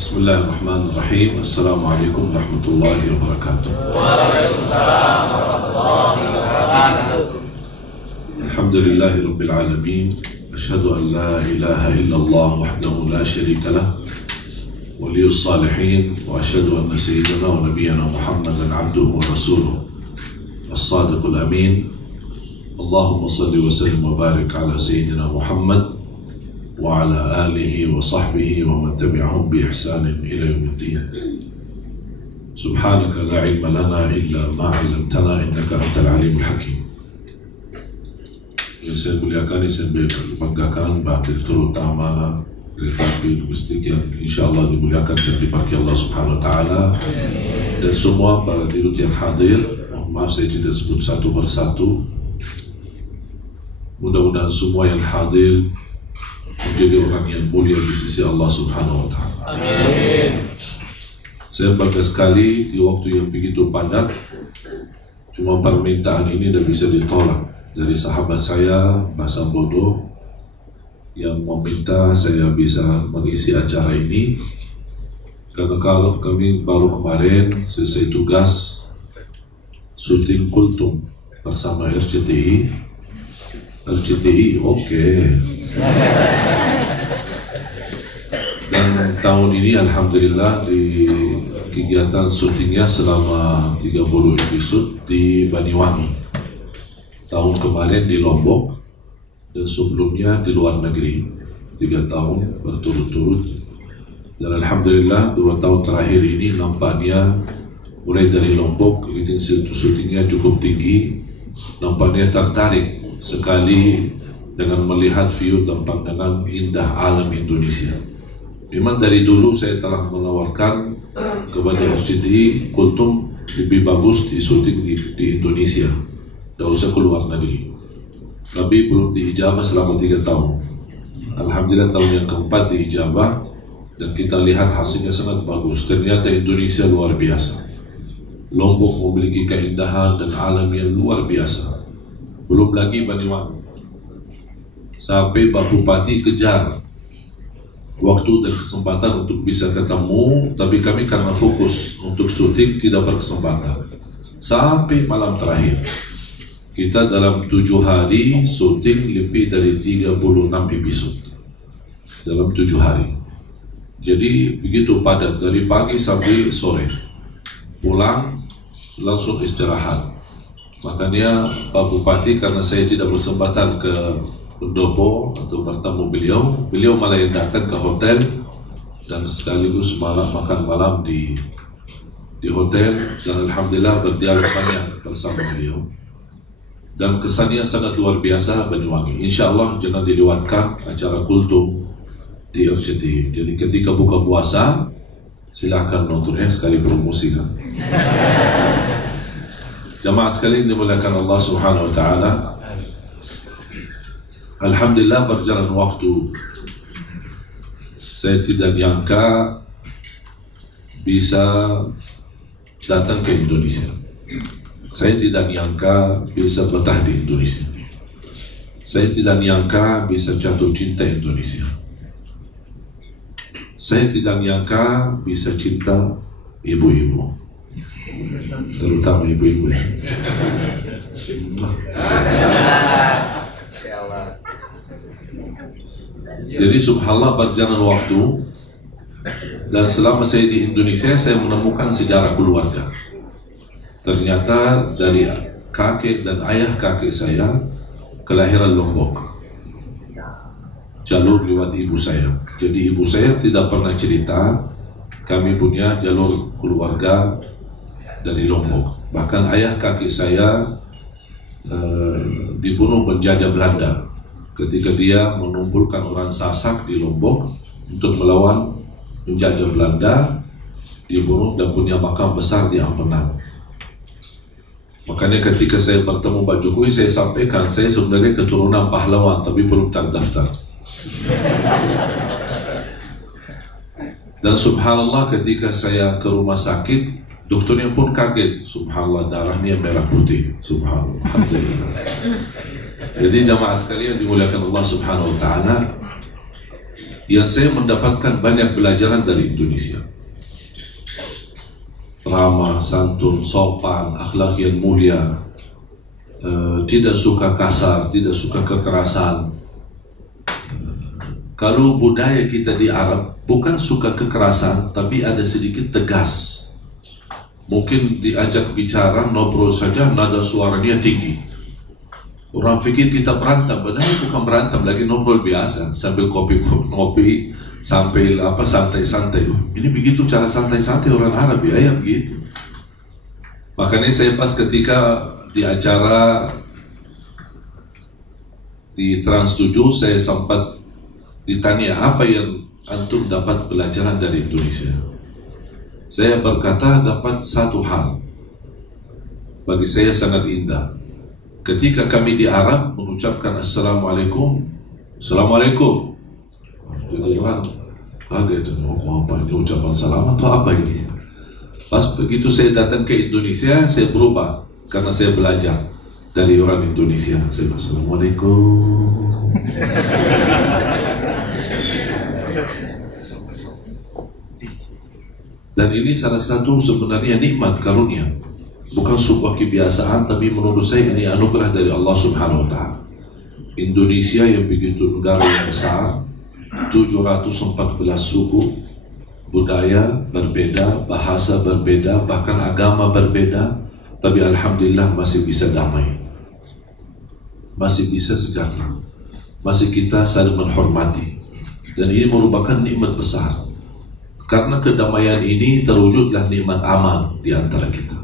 Bismillahirrahmanirrahim. Assalamualaikum warahmatullahi wabarakatuh. Waalaikumsalam warahmatullahi wabarakatuh. Alhamdulillahi rabbil alamin. Asyhadu an la ilaha illallah wahdahu la syarika lah, waliyus salihin, wa asyhadu anna sayyidana wa nabiyyana Muhammadan abduhu wa rasuluh as-sadiqul amin. Allahumma salli wa sallim wa barik ala sayyidina Muhammad wa ala alihi wa sahbihi wa man tabi'ahum bi ihsanin ila yaumiddin. Subhanaka la ilma lana illa ma 'allamtana innaka antal alimul hakim. Yang saya muliakan, saya banggakan Pak Direktur Utama Kereta Api Domestik yang insyaAllah dimuliakan dan dibagi Allah Subhanahu Wa Taala, dan semua para dirut yang hadir. Maaf saya tidak sebut satu persatu. Mudah-mudahan semua yang hadir menjadi orang yang mulia di sisi Allah Subhanahu Wa Taala. Amin. Saya bangga sekali di waktu yang begitu padat. Cuma permintaan ini tidak bisa ditolak dari sahabat saya, Bahasa Bodoh, yang meminta saya bisa mengisi acara ini. Karena kalau kami baru kemarin selesai tugas syuting Kultum bersama RCTI. Oke. Dan tahun ini alhamdulillah di kegiatan syutingnya selama 30 episode di Banyuwangi. Tahun kemarin di Lombok, dan sebelumnya di luar negeri 3 tahun berturut-turut. Dan alhamdulillah 2 tahun terakhir ini nampaknya mulai dari Lombok rating syutingnya cukup tinggi. Nampaknya tertarik sekali dengan melihat view dan pandangan indah alam Indonesia. Memang dari dulu saya telah menawarkan kepada RCTI Kultum lebih bagus di syuting di Indonesia, tidak usah keluar negeri. Tapi belum diijabah selama 3 tahun. Alhamdulillah tahun yang keempat diijabah, dan kita lihat hasilnya sangat bagus. Ternyata Indonesia luar biasa. Lombok memiliki keindahan dan alam yang luar biasa. Belum lagi Banyuwangi. Sampai Pak Bupati kejar waktu dan kesempatan untuk bisa ketemu, tapi kami karena fokus untuk syuting tidak berkesempatan. Sampai malam terakhir. Kita dalam 7 hari syuting lebih dari 36 episode dalam 7 hari. Jadi begitu padat dari pagi sampai sore. Pulang langsung istirahat. Makanya Pak Bupati, karena saya tidak berkesempatan ke Pendopo atau bertemu beliau malah yang datang ke hotel dan sekaligus makan malam di hotel, dan alhamdulillah berdialog banyak bersama beliau. Dan kesannya sangat luar biasa Banyuwangi. Insya Allah jangan dilewatkan acara Kultum di RCTI. Jadi ketika buka puasa silahkan nontonnya, sekali promosikan. Jamaah sekalian dimuliakan Allah Subhanahu Wa Taala. Alhamdulillah berjalan waktu, saya tidak nyangka bisa datang ke Indonesia. Saya tidak nyangka bisa betah di Indonesia. Saya tidak nyangka bisa jatuh cinta Indonesia. Saya tidak nyangka bisa cinta ibu-ibu, terutama ibu-ibu ya. Jadi subhanallah berjalan waktu, dan selama saya di Indonesia saya menemukan sejarah keluarga. Ternyata dari kakek dan ayah kakek saya kelahiran Lombok, jalur lewat ibu saya. Jadi ibu saya tidak pernah cerita kami punya jalur keluarga dari Lombok. Bahkan ayah kakek saya dibunuh penjajah Belanda ketika dia mengumpulkan orang Sasak di Lombok untuk melawan penjajah Belanda. Dibunuh dan punya makam besar di Ampenan. Makanya ketika saya bertemu Pak Jokowi, saya sampaikan saya sebenarnya keturunan pahlawan tapi belum terdaftar. Dan subhanallah ketika saya ke rumah sakit, dokternya pun kaget. Subhanallah, darahnya merah putih. Subhanallah. Alhamdulillah. Jadi jamaah sekalian dimuliakan Allah Subhanahu Wa Taala, yang saya mendapatkan banyak pelajaran dari Indonesia. Ramah, santun, sopan, akhlak yang mulia, tidak suka kasar, tidak suka kekerasan. Kalau budaya kita di Arab bukan suka kekerasan, tapi ada sedikit tegas. Mungkin diajak bicara, ngobrol saja, nada suaranya tinggi. Orang fikir kita berantem, padahal bukan berantem, lagi ngobrol biasa sambil ngopi, sambil santai-santai. Ini begitu cara santai-santai orang Arab ya begitu. Makanya saya pas ketika di acara di Trans 7 saya sempat ditanya apa yang antum dapat pelajaran dari Indonesia. Saya berkata dapat satu hal bagi saya sangat indah. Ketika kami di Arab mengucapkan Assalamualaikum, Assalamualaikum, jadi orang kaget, apa ini ucapan salam atau apa ini? Pas begitu saya datang ke Indonesia, saya berubah karena saya belajar dari orang Indonesia. Saya Assalamualaikum. Dan ini salah satu sebenarnya nikmat karunia. Bukan sebuah kebiasaan, tapi menurut saya ini anugerah dari Allah Subhanahu wa Ta'ala. Indonesia yang begitu negara yang besar, 714 suku, budaya berbeda, bahasa berbeda, bahkan agama berbeda, tapi alhamdulillah masih bisa damai, masih bisa sejahtera, masih kita saling menghormati. Dan ini merupakan nikmat besar. Karena kedamaian ini terwujudlah nikmat aman di antara kita.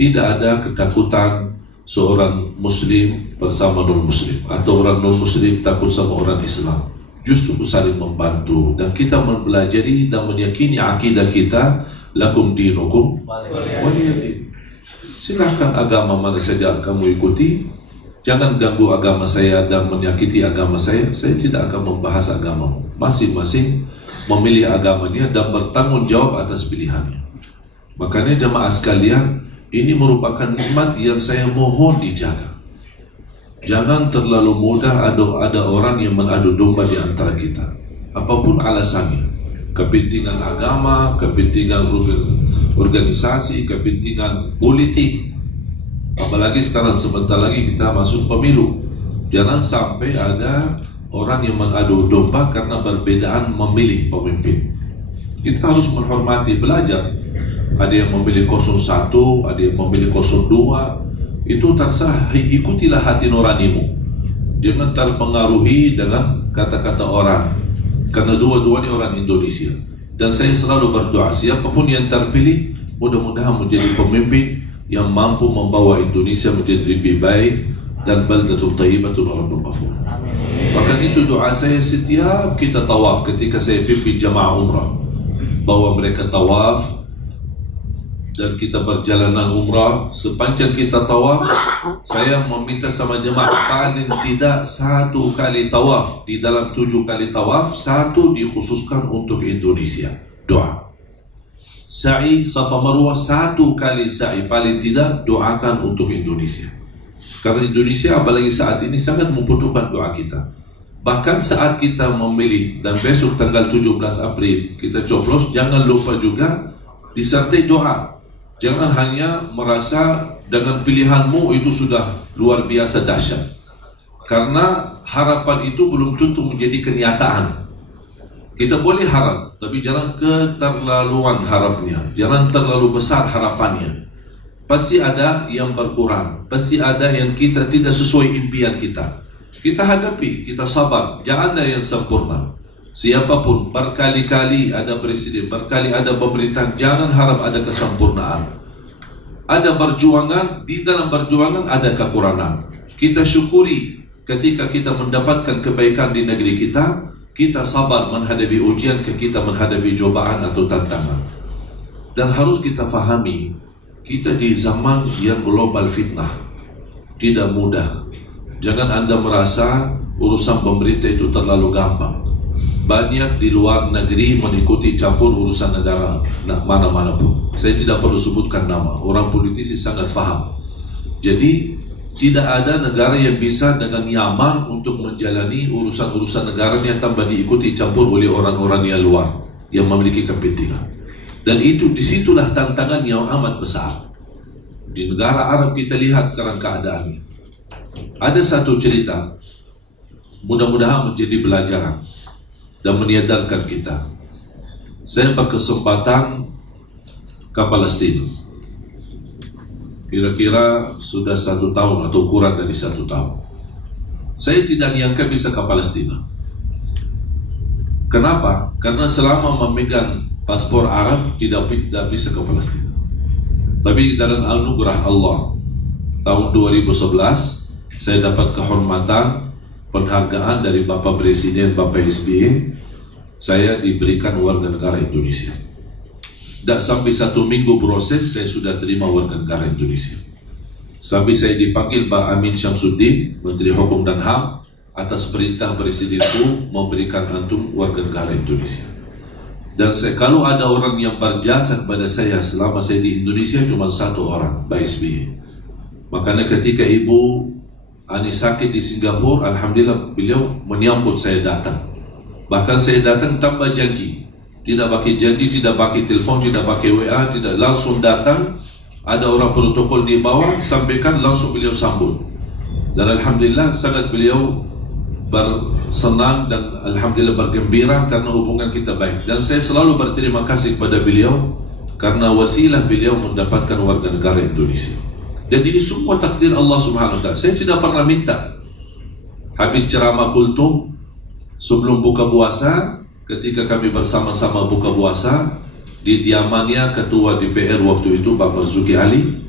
Tidak ada ketakutan seorang muslim bersama non-muslim, atau orang non-muslim takut sama orang Islam. Justru saling membantu, dan kita mempelajari dan meyakini akidah kita, lakum dinukum waliyadin. Silahkan agama mana saja kamu ikuti, jangan ganggu agama saya dan menyakiti agama saya. Saya tidak akan membahas agamamu. Masing-masing memilih agamanya dan bertanggung jawab atas pilihannya. Makanya jemaah sekalian, ini merupakan nikmat yang saya mohon dijaga. Jangan terlalu mudah ada orang yang mengadu domba di antara kita, apapun alasannya. Kepentingan agama, kepentingan organisasi, kepentingan politik. Apalagi sekarang sebentar lagi kita masuk pemilu. Jangan sampai ada orang yang mengadu domba karena perbedaan memilih pemimpin. Kita harus menghormati, belajar. Ada yang memilih 01, ada yang memilih 02. Itu terserah, ikutilah hati nuranimu. Jangan terpengaruhi dengan kata-kata orang, karena dua-duanya orang Indonesia. Dan saya selalu berdoa, siapapun yang terpilih, mudah-mudahan menjadi pemimpin yang mampu membawa Indonesia menjadi lebih baik, dan baldatun thayyibatun wa rabbun ghafur. Bahkan itu doa saya setiap kita tawaf, ketika saya pimpin jamaah umrah, bahwa mereka tawaf dan kita berjalanan umrah. Sepanjang kita tawaf, saya meminta sama jemaah paling tidak 1 kali tawaf. Di dalam 7 kali tawaf, 1 dikhususkan untuk Indonesia. Doa sa'i Safa Marwah, 1 kali sa'i paling tidak doakan untuk Indonesia. Karena Indonesia apalagi saat ini sangat membutuhkan doa kita. Bahkan saat kita memilih, dan besok tanggal 17 April kita coblos, jangan lupa juga disertai doa. Jangan hanya merasa dengan pilihanmu itu sudah luar biasa dahsyat. Karena harapan itu belum tentu menjadi kenyataan. Kita boleh harap, tapi jangan keterlaluan harapnya. Jangan terlalu besar harapannya. Pasti ada yang berkurang. Pasti ada yang kita tidak sesuai impian kita. Kita hadapi, kita sabar. Jangan ada yang sempurna. Siapapun, berkali-kali ada presiden, berkali ada pemerintahan, jangan harap ada kesempurnaan. Ada perjuangan, di dalam perjuangan ada kekurangan. Kita syukuri ketika kita mendapatkan kebaikan di negeri kita, kita sabar menghadapi ujian, kita menghadapi cobaan atau tantangan. Dan harus kita fahami, kita di zaman yang global fitnah, tidak mudah. Jangan Anda merasa urusan pemerintah itu terlalu gampang. Banyak di luar negeri mengikuti campur urusan negara mana-mana pun. Saya tidak perlu sebutkan nama. Orang politisi sangat faham. Jadi Tidak ada negara yang bisa dengan nyaman untuk menjalani urusan-urusan negaranya tanpa diikuti campur oleh orang-orang yang luar yang memiliki kepentingan. Dan itu disitulah tantangan yang amat besar. Di negara Arab kita lihat sekarang keadaannya. Ada satu cerita, mudah-mudahan menjadi pelajaran dan menyadarkan kita. Saya berkesempatan ke Palestina. Kira-kira sudah 1 tahun atau kurang dari 1 tahun. Saya tidak nyangka bisa ke Palestina. Kenapa? Karena selama memegang paspor Arab tidak bisa ke Palestina. Tapi dalam anugerah Allah, tahun 2011 saya dapat kehormatan penghargaan dari Bapak Presiden Bapak SBY. Saya diberikan warga negara Indonesia. Tak sampai 1 minggu proses, saya sudah terima warga negara Indonesia. Sampai saya dipanggil Pak Amin Syamsuddin, Menteri Hukum dan HAM, atas perintah Presidenku memberikan antum warga negara Indonesia. Dan kalau ada orang yang berjasa kepada saya selama saya di Indonesia, cuma 1 orang, Pak SBY. Makanya ketika Ibu Ani sakit di Singapura, alhamdulillah beliau menyambut saya datang. Bahkan saya datang tanpa janji. Tidak pakai janji, tidak pakai telepon, tidak pakai WA, tidak, langsung datang. Ada orang protokol di bawah, sampaikan, langsung beliau sambut. Dan alhamdulillah sangat beliau bersenang dan alhamdulillah bergembira karena hubungan kita baik. Dan saya selalu berterima kasih kepada beliau karena wasilah beliau mendapatkan warga negara Indonesia. Dan ini semua takdir Allah Subhanahu wa Ta'ala. Saya tidak pernah minta. Habis ceramah kultum, sebelum buka puasa, ketika kami bersama-sama buka puasa, di diamannya Ketua DPR waktu itu Pak Marzuki Ali,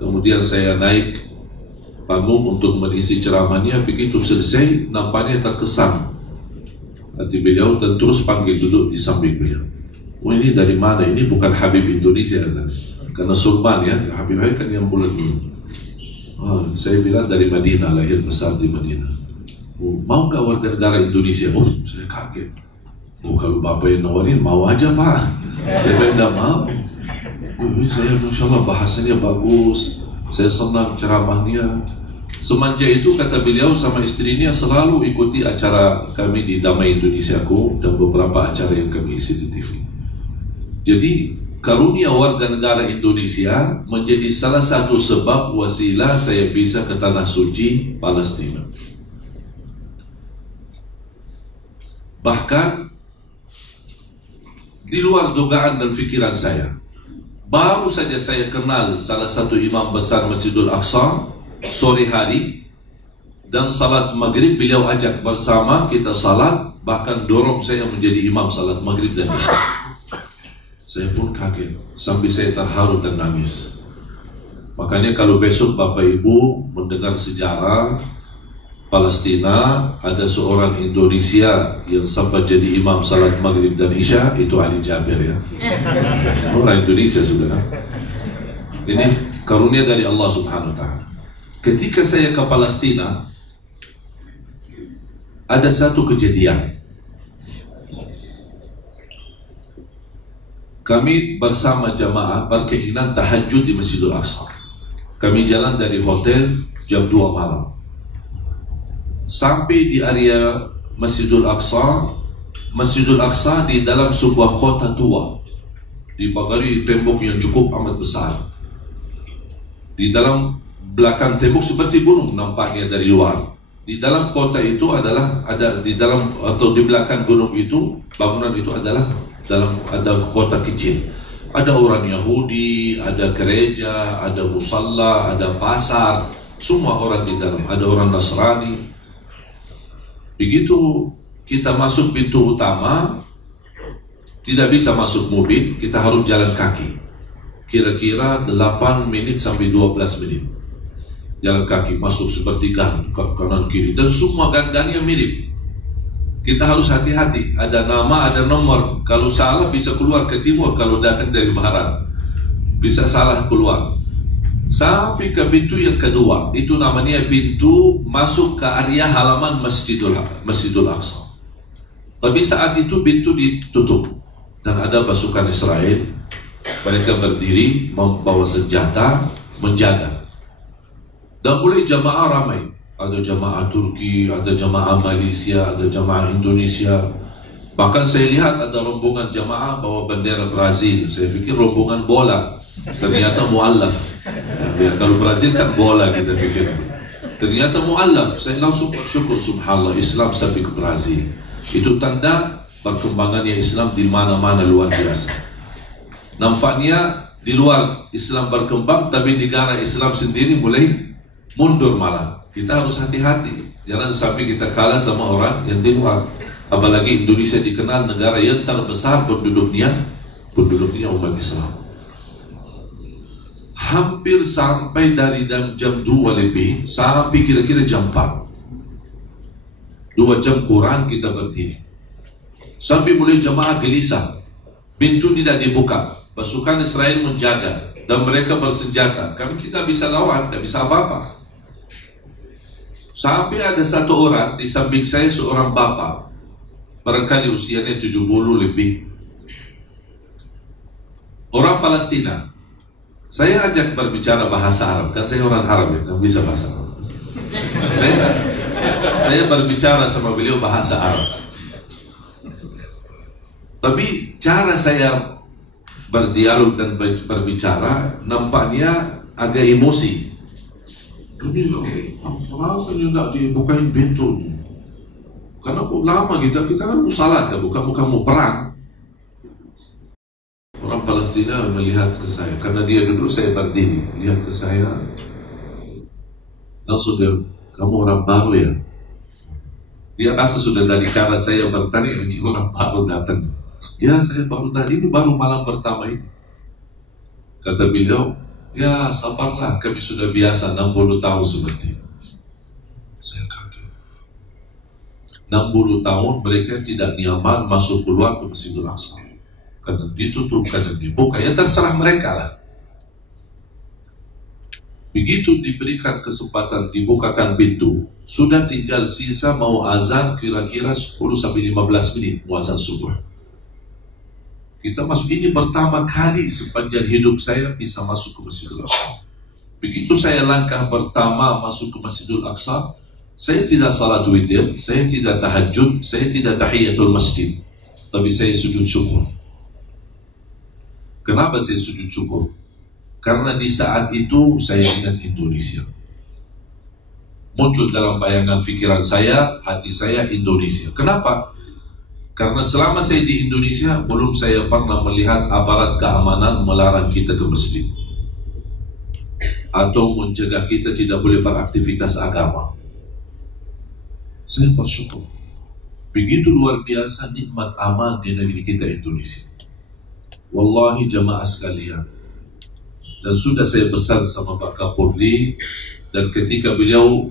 kemudian saya naik panggung untuk mengisi ceramahnya. Begitu selesai, nampaknya terkesan hati beliau dan terus panggil duduk di samping beliau. Oh, ini dari mana? Ini bukan Habib Indonesia kan? Karena Sulman ya, Habib kan yang bulat dulu. Oh, saya bilang dari Madinah, lahir besar di Madinah. Oh, mau gak warga negara Indonesia? Oh, saya kaget. Oh, kalau Bapak yang nawarin, mau aja Pak. Saya bilang tidak mau. Oh, saya Masya Allah bahasanya bagus, saya senang ceramahnya. Semenjak itu kata beliau sama istrinya selalu ikuti acara kami di Damai Indonesiaku dan beberapa acara yang kami isi di TV. Jadi karunia warga negara Indonesia menjadi salah satu sebab wasilah saya bisa ke tanah suci Palestina. Bahkan di luar dugaan dan fikiran saya, baru saja saya kenal salah satu imam besar Masjidul Aqsa sore hari, dan salat maghrib beliau ajak bersama kita salat, bahkan dorong saya menjadi imam salat maghrib dan isya. Saya pun kaget sampai saya terharu dan nangis. Makanya kalau besok Bapak Ibu mendengar sejarah Palestina, ada seorang Indonesia yang sempat jadi imam salat maghrib dan isya, itu Ali Jabir ya. Orang Indonesia sebenarnya. Ini karunia dari Allah Subhanahu wa Ta'ala. Ketika saya ke Palestina, ada satu kejadian. Kami bersama jamaah berkeinginan tahajud di Masjidul Aqsa. Kami jalan dari hotel jam 2 malam. Sampai di area Masjidul Aqsa. Masjidul Aqsa di dalam sebuah kota tua, dipagari tembok yang cukup amat besar. Di dalam belakang tembok seperti gunung nampaknya dari luar. Di dalam kota itu adalah ada di dalam atau di belakang gunung itu, bangunan itu adalah ada kota kecil. Ada orang Yahudi, ada gereja, ada musalla, ada pasar, semua orang di dalam. Ada orang Nasrani. Begitu kita masuk pintu utama, tidak bisa masuk mobil, kita harus jalan kaki. Kira-kira 8 menit sampai 12 menit. Jalan kaki, masuk seperti gang, kanan kiri, dan semua gang-gangnya mirip. Kita harus hati-hati, ada nama, ada nomor. Kalau salah bisa keluar ke timur, kalau datang dari barat bisa salah keluar. Sampai ke pintu yang kedua, itu namanya pintu masuk ke area halaman Masjidul Aqsa. Tapi saat itu pintu ditutup dan ada pasukan Israel. Mereka berdiri membawa senjata menjaga. Dan mulai jamaah ramai. Ada jamaah Turki, ada jamaah Malaysia, ada jamaah Indonesia. Bahkan saya lihat ada rombongan jamaah bawa bendera Brazil. Saya fikir rombongan bola, ternyata muallaf. Ya, kalau Brazil kan bola kita fikir. Ternyata muallaf. Saya langsung bersyukur, subhanallah, Islam sampai ke Brazil. Itu tanda perkembangannya Islam di mana-mana luar biasa. Nampaknya di luar Islam berkembang, tapi negara Islam sendiri mulai mundur malah. Kita harus hati-hati, jangan sampai kita kalah sama orang yang di luar. Apalagi Indonesia dikenal negara yang terbesar penduduknya umat Islam. Hampir sampai dari jam 2 lebih sampai kira-kira jam 4. 2 jam Quran kita berdiri. Sampai mulai jamaah gelisah. Pintu tidak dibuka. Pasukan Israel menjaga dan mereka bersenjata. Kami tidak bisa lawan, tidak bisa apa-apa. Sampai ada satu orang di samping saya, seorang bapak, barangkali usianya 70 lebih, orang Palestina. Saya ajak berbicara bahasa Arab, kan saya orang Arab ya, kan bisa bahasa Arab. Saya berbicara sama beliau bahasa Arab. Tapi cara saya berdialog dan berbicara nampaknya agak emosi. Kenapa ini tidak dibukain pintu? Karena kok lama kita kan mau salat, bukan mau perang. Orang Palestina melihat ke saya, karena dia duduk saya berdiri, lihat ke saya, langsung dia, kamu orang baru ya? Dia rasa sudah dari cara saya bertanya, ini orang baru datang. Ya, saya baru tadi, ini baru malam pertama ini. Kata beliau, ya sabarlah, kami sudah biasa 60 tahun seperti ini. Saya kaget. 60 tahun mereka tidak nyaman masuk keluar ke Masjidil Aqsa. Kadang ditutup, kadang dibuka, ya terserah mereka lah. Begitu diberikan kesempatan dibukakan pintu, sudah tinggal sisa mau azan kira-kira 10-15 menit mau azan subuh. Kita masuk, ini pertama kali sepanjang hidup saya bisa masuk ke Masjidil Aqsa. Begitu saya langkah pertama masuk ke Masjidil Aqsa, saya tidak salat witir, saya tidak tahajud, saya tidak tahiyatul masjid, tapi saya sujud syukur. Kenapa saya sujud syukur? Karena di saat itu saya ingat Indonesia. Muncul dalam bayangan pikiran saya, hati saya, Indonesia. Kenapa? Karena selama saya di Indonesia, belum saya pernah melihat aparat keamanan melarang kita ke masjid atau mencegah kita tidak boleh beraktivitas agama. Saya bersyukur. Begitu luar biasa nikmat aman di negeri kita Indonesia. Wallahi jamaah sekalian. Dan sudah saya pesan sama Pak Kapolri, dan ketika beliau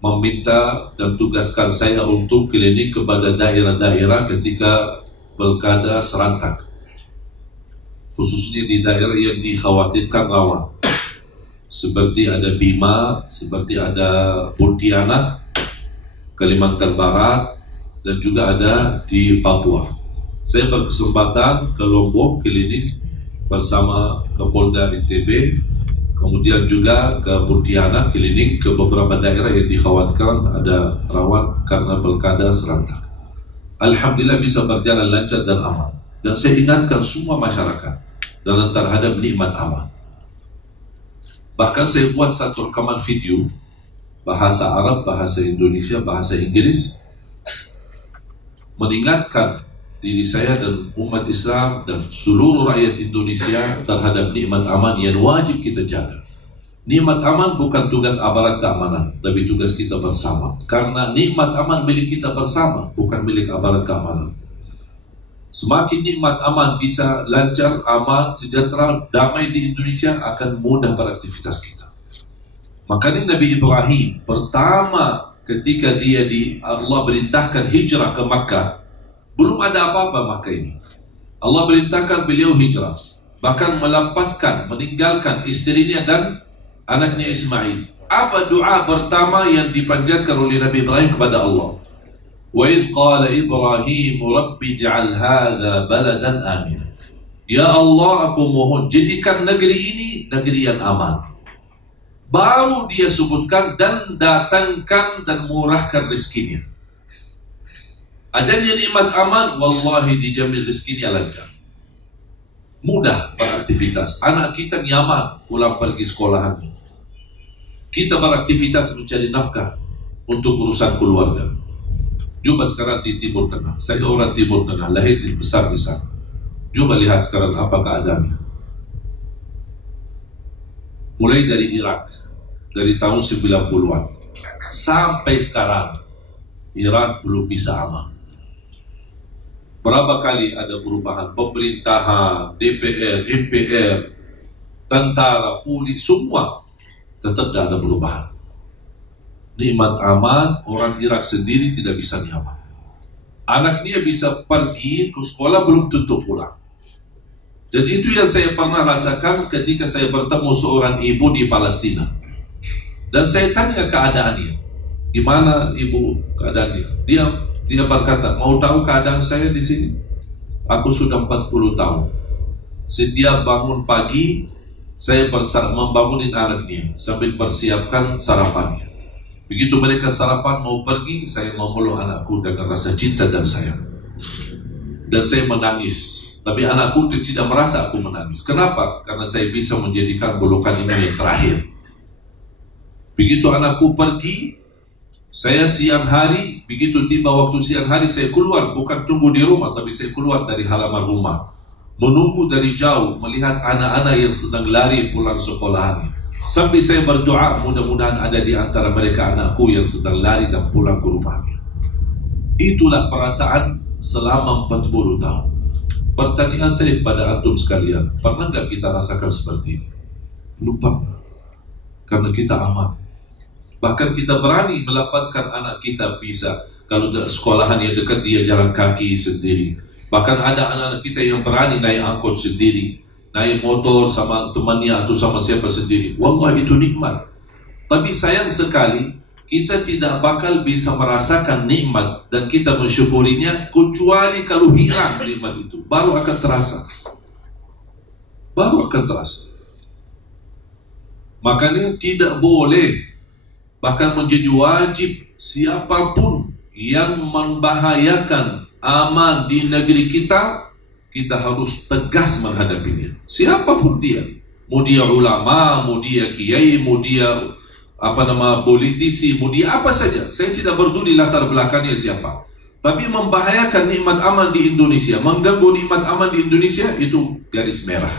meminta dan tugaskan saya untuk keliling kepada daerah-daerah ketika pilkada serentak, khususnya di daerah yang dikhawatirkan rawan, seperti ada Bima, seperti ada Pontianak, Kalimantan Barat, dan juga ada di Papua. Saya berkesempatan ke Lombok keliling bersama Kapolda NTB, kemudian juga ke Pontianak keliling ke beberapa daerah yang dikhawatirkan ada rawan karena pilkada serentak. Alhamdulillah bisa berjalan lancar dan aman. Dan saya ingatkan semua masyarakat dalam terhadap nikmat aman. Bahkan saya buat satu rekaman video bahasa Arab, bahasa Indonesia, bahasa Inggris, mengingatkan diri saya dan umat Islam dan seluruh rakyat Indonesia terhadap nikmat aman yang wajib kita jaga. Nikmat aman bukan tugas aparat keamanan, tapi tugas kita bersama. Karena nikmat aman milik kita bersama, bukan milik aparat keamanan. Semakin nikmat aman bisa lancar, aman, sejahtera, damai di Indonesia, akan mudah beraktivitas kita. Makanya Nabi Ibrahim pertama ketika Allah perintahkan hijrah ke Makkah, belum ada apa-apa Makkah ini. Allah perintahkan beliau hijrah, bahkan melepaskan, meninggalkan istrinya dan anaknya Ismail. Apa doa pertama yang dipanjatkan oleh Nabi Ibrahim kepada Allah? Wa idh qala Ibrahim rabbi ij'al hadha baladan amin. Ya Allah, aku mohon jadikan negeri ini negeri yang aman. Baru dia sebutkan dan datangkan dan murahkan rezekinya. Adanya nikmat aman, wallahi dijamin rezekinya lancar. Mudah beraktivitas. Anak kita nyaman pulang pergi sekolahannya. Kita beraktivitas mencari nafkah untuk urusan keluarga. Coba sekarang di Timur Tengah. Saya orang Timur Tengah, lahir besar di sana. Coba lihat sekarang apa keadaannya. Mulai dari Irak, dari tahun 90-an sampai sekarang, Irak belum bisa aman. Berapa kali ada perubahan pemerintahan, DPR, MPR, tentara, polis, semua tetap tidak ada perubahan. Nikmat aman, orang Irak sendiri tidak bisa nyaman. Anaknya bisa pergi ke sekolah belum tentu pulang. Dan itu yang saya pernah rasakan ketika saya bertemu seorang ibu di Palestina. Dan saya tanya keadaannya, gimana ibu keadaannya? Dia berkata, mau tahu keadaan saya di sini? Aku sudah 40 tahun. Setiap bangun pagi, saya membangunin anaknya sambil persiapkan sarapannya. Begitu mereka sarapan mau pergi, saya memeluk anakku dengan rasa cinta dan sayang. Dan saya menangis. Tapi anakku tidak merasa aku menangis. Kenapa? Karena saya bisa menjadikan pelukan ini yang terakhir. Begitu anakku pergi, saya siang hari, begitu tiba waktu siang hari, saya keluar, bukan tunggu di rumah, tapi saya keluar dari halaman rumah, menunggu dari jauh, melihat anak-anak yang sedang lari pulang sekolahannya. Sampai saya berdoa, mudah-mudahan ada di antara mereka anakku yang sedang lari dan pulang ke rumahnya. Itulah perasaan selama 40 tahun. Pertanyaan saya pada antum sekalian, pernah nggak kita rasakan seperti ini? Belum pernah. Karena kita aman. Bahkan kita berani melepaskan anak kita bisa. Kalau sekolahan yang dekat dia jalan kaki sendiri. Bahkan ada anak-anak kita yang berani naik angkot sendiri, naik motor sama temannya atau sama siapa sendiri. Wallah itu nikmat. Tapi sayang sekali kita tidak bakal bisa merasakan nikmat dan kita mensyukurinya kecuali kalau hilang nikmat itu, baru akan terasa. Baru akan terasa. Makanya tidak boleh, bahkan menjadi wajib, siapapun yang membahayakan aman di negeri kita, kita harus tegas menghadapinya. Siapapun dia, mau dia ulama, mau dia kiai, mau dia politisi, mau dia apa saja. Saya tidak peduli latar belakangnya siapa. Tapi membahayakan nikmat aman di Indonesia, mengganggu nikmat aman di Indonesia, itu garis merah.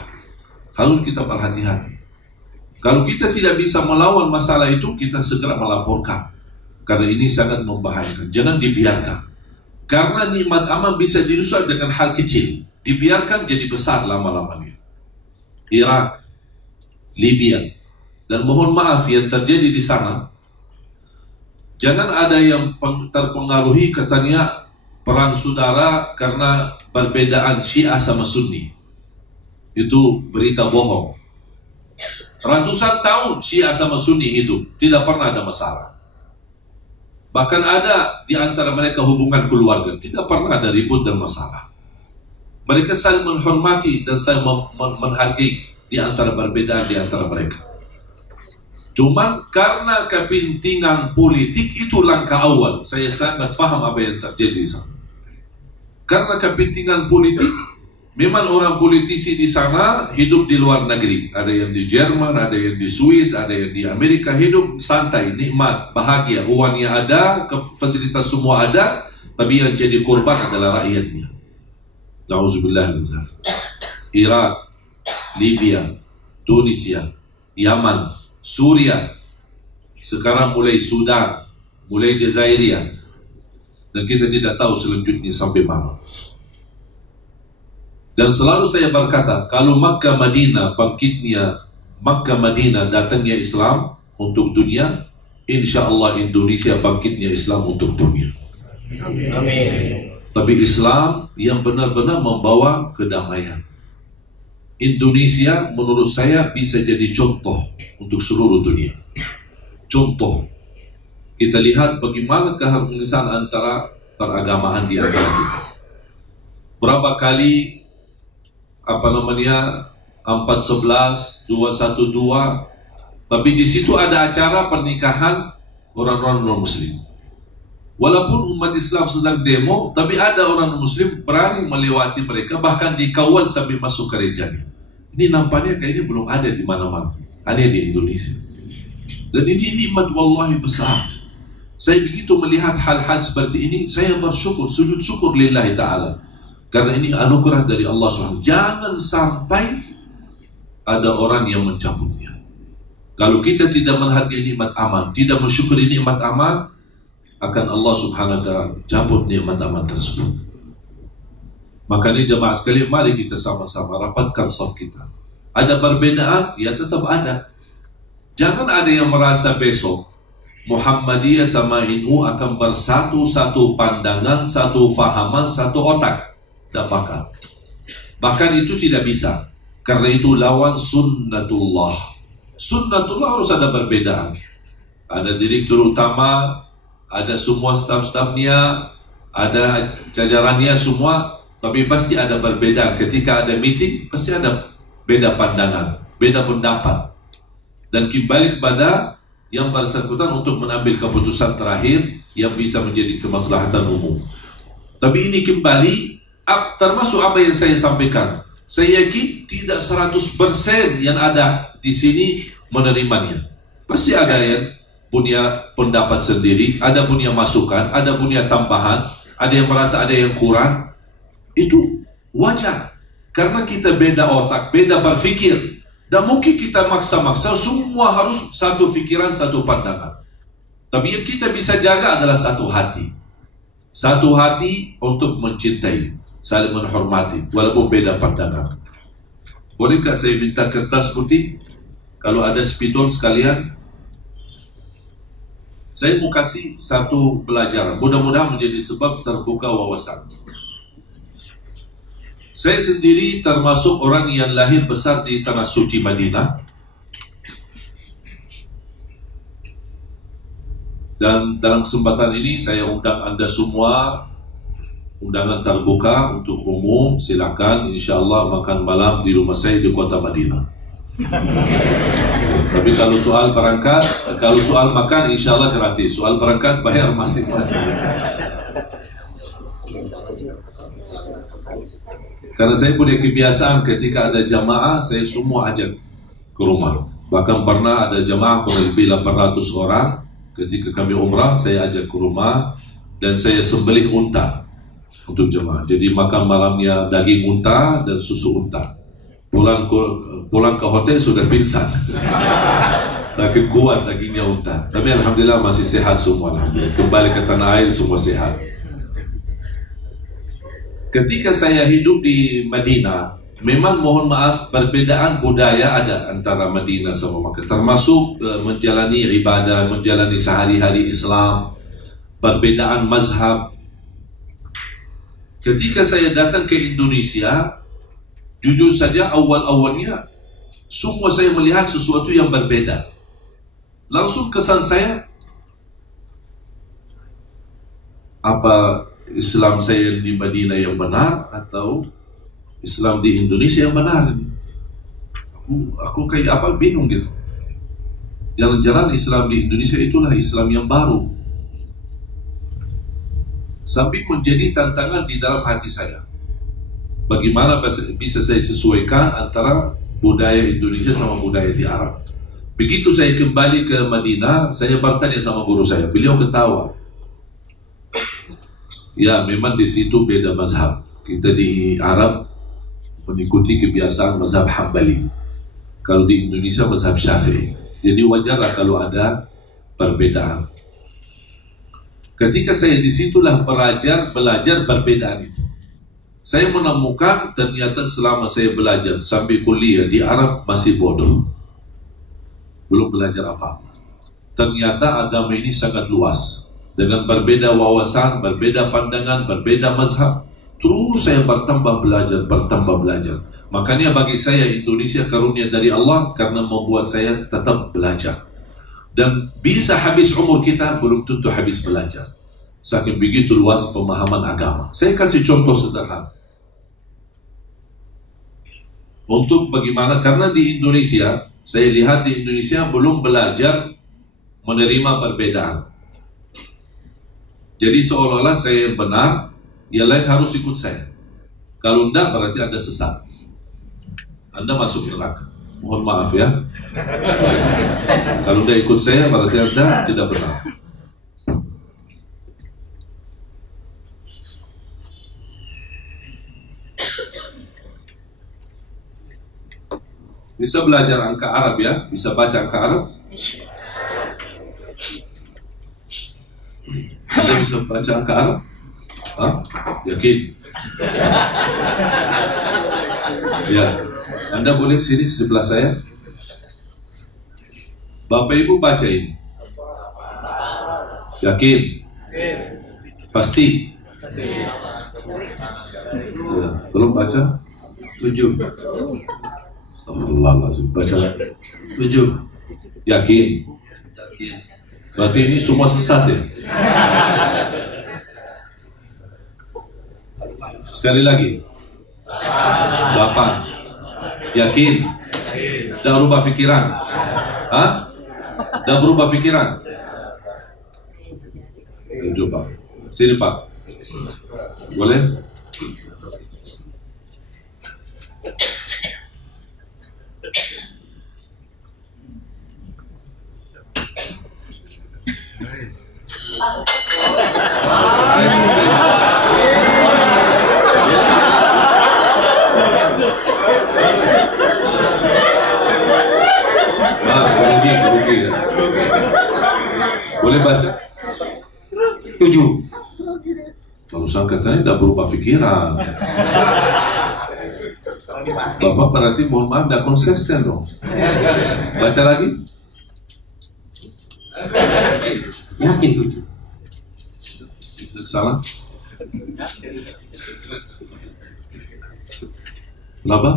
Harus kita berhati-hati. Kalau kita tidak bisa melawan masalah itu, kita segera melaporkan. Karena ini sangat membahayakan. Jangan dibiarkan. Karena nikmat aman bisa dirusak dengan hal kecil. Dibiarkan jadi besar lama-lamanya. Irak, Libya, dan mohon maaf yang terjadi di sana, jangan ada yang terpengaruhi katanya perang saudara karena perbedaan Syiah sama Sunni. Itu berita bohong. Ratusan tahun Syiah sama Sunni hidup, tidak pernah ada masalah. Bahkan ada di antara mereka hubungan keluarga, tidak pernah ada ribut dan masalah. Mereka saling menghormati dan saling menghargai di antara perbedaan di antara mereka. Cuman karena kepentingan politik itu langkah awal. Saya sangat paham apa yang terjadi di sana. Karena kepentingan politik, memang orang politisi di sana hidup di luar negeri. Ada yang di Jerman, ada yang di Swiss, ada yang di Amerika, hidup santai, nikmat, bahagia, uangnya ada, fasilitas semua ada, tapi yang jadi korban adalah rakyatnya. Na'udzubillah min dzalik. Irak, Libya, Tunisia, Yaman, Suria, sekarang mulai Sudan, mulai Jazairia, dan kita tidak tahu selanjutnya sampai mana. Dan selalu saya berkata, kalau Makkah Madinah bangkitnya, Makkah Madinah datangnya Islam untuk dunia, insya Allah Indonesia bangkitnya Islam untuk dunia. Amin. Tapi Islam yang benar-benar membawa kedamaian. Indonesia menurut saya bisa jadi contoh untuk seluruh dunia. Contoh. Kita lihat bagaimana keharmonisan antara peragamaan di antara kita. Berapa kali 411, 212 Tapi di situ ada acara pernikahan orang-orang non-muslim. Walaupun umat Islam sedang demo, tapi ada orang muslim berani melewati mereka, bahkan dikawal sampai masuk gerejanya. Ini nampaknya kayaknya belum ada di mana-mana, hanya di Indonesia. Dan ini nikmat wallahi besar. Saya begitu melihat hal-hal seperti ini, saya bersyukur, sujud syukur lillahi ta'ala. Karena ini anugerah dari Allah SWT. Jangan sampai ada orang yang mencabutnya. Kalau kita tidak menghargai nikmat aman, tidak mensyukuri nikmat aman, akan Allah Subhanahu wa ta'ala cabut nikmat aman tersebut. Makanya jemaah sekalian, mari kita sama-sama rapatkan saf kita. Ada perbedaan, ya tetap ada. Jangan ada yang merasa besok Muhammadiyah sama NU akan bersatu, satu pandangan, satu fahaman, satu otak. Tidak bakal. Bahkan itu tidak bisa. Karena itu lawan sunnatullah. Sunnatullah harus ada perbedaan. Ada direktur utama, ada semua staf-stafnya, ada jajarannya semua, tapi pasti ada perbedaan. Ketika ada meeting, pasti ada beda pandangan, beda pendapat. Dan kembali kepada yang bersangkutan untuk mengambil keputusan terakhir yang bisa menjadi kemaslahatan umum. Tapi ini kembali termasuk apa yang saya sampaikan. Saya yakin tidak 100% yang ada di sini menerimanya. Pasti ada yang punya pendapat sendiri, ada punya masukan, ada punya tambahan, ada yang merasa ada yang kurang. Itu wajar. Karena kita beda otak, beda berpikir. Dan mungkin kita maksa-maksa semua harus satu pikiran, satu pandangan. Tapi yang kita bisa jaga adalah satu hati. Satu hati untuk mencintai, saling menghormati, walaupun beda pandangan. Bolehkah saya minta kertas putih? Kalau ada spidol sekalian, saya mau kasih satu pelajaran. Mudah-mudahan menjadi sebab terbuka wawasan. Saya sendiri termasuk orang yang lahir besar di tanah suci Madinah. Dan dalam kesempatan ini saya undang Anda semua, undangan terbuka untuk umum, silakan insyaallah makan malam di rumah saya di kota Madinah. Tapi kalau soal berangkat, kalau soal makan insyaallah gratis, soal berangkat bayar masing-masing. Karena saya punya kebiasaan ketika ada jamaah, saya semua ajak ke rumah. Bahkan pernah ada jamaah kurang lebih 800 orang, ketika kami umrah, saya ajak ke rumah dan saya sembelih unta untuk jemaah. Jadi makan malamnya daging unta dan susu unta. Pulang ke hotel sudah pingsan. Sakit kuat dagingnya unta. Tapi alhamdulillah masih sehat semua. Alhamdulillah. Kembali ke tanah air semua sehat. Ketika saya hidup di Madinah, memang mohon maaf perbedaan budaya ada antara Madinah sama Makkah. Termasuk menjalani ibadah, menjalani sehari-hari Islam, perbedaan mazhab. Ketika saya datang ke Indonesia, jujur saja awal-awalnya semua saya melihat sesuatu yang berbeda. Langsung kesan saya, apa Islam saya di Madinah yang benar atau Islam di Indonesia yang benar? Aku kayak apa bingung gitu. Jangan-jangan Islam di Indonesia itulah Islam yang baru. Sampai menjadi tantangan di dalam hati saya. Bagaimana bisa saya sesuaikan antara budaya Indonesia sama budaya di Arab. Begitu saya kembali ke Madinah, saya bertanya sama guru saya. Beliau ketawa. Ya, memang di situ beda mazhab. Kita di Arab mengikuti kebiasaan mazhab Hambali. Kalau di Indonesia mazhab Syafi'i. Jadi wajarlah kalau ada perbedaan. Ketika saya disitulah belajar perbedaan itu. Saya menemukan ternyata selama saya belajar sampai kuliah di Arab masih bodoh. Belum belajar apa-apa. Ternyata agama ini sangat luas. Dengan berbeda wawasan, berbeda pandangan, berbeda mazhab. Terus saya bertambah belajar. Makanya bagi saya Indonesia karunia dari Allah karena membuat saya tetap belajar. Dan bisa habis umur kita belum tentu habis belajar. Saking begitu luas pemahaman agama. Saya kasih contoh sederhana. Untuk bagaimana, karena di Indonesia, saya lihat di Indonesia belum belajar menerima perbedaan. Jadi seolah-olah saya yang benar, yang lain harus ikut saya. Kalau enggak berarti Anda sesat, Anda masuk neraka. Mohon maaf ya. Kalau enggak ikut saya berarti Anda tidak benar. Bisa belajar angka Arab ya? Bisa baca angka Arab? Anda bisa baca angka Arab? Hah? Yakin? Ya. Anda boleh sini sebelah saya. Bapak Ibu baca ini. Yakin? Pasti? Ya. Belum baca? 7. Astagfirullahaladzim. Baca 7. Yakin? Berarti ini semua sesat ya? Sekali lagi. 8. Yakin? Dah berubah pikiran? Hah? Dah berubah pikiran? Coba. Sini Pak. Boleh? Rugi. Boleh baca? 7. Barusan katanya tidak berubah pikiran. Bapak berarti mohon maaf tidak konsisten dong. Baca lagi. Yakin 7. Bisa salah? Kenapa?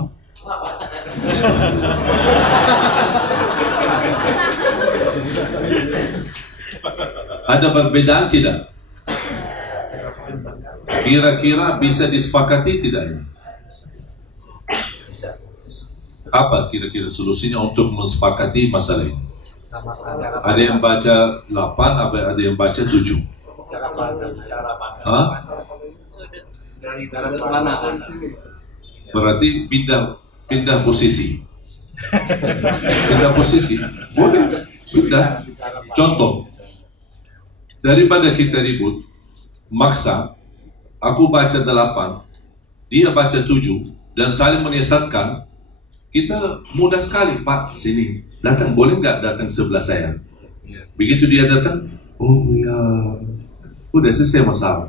Ada perbedaan tidak? Kira-kira bisa disepakati tidak ini? Apa kira-kira solusinya untuk mensepakati masalah ini? Ada yang baca 8, ada yang baca 7. Hah? Berarti pindah posisi. Pindah posisi. Boleh pindah. Contoh, daripada kita ribut, maksa, aku baca 8, dia baca 7, dan saling menyesatkan, kita mudah sekali, Pak, sini, datang, boleh nggak datang sebelah saya? Begitu dia datang, oh ya, udah selesai masalah.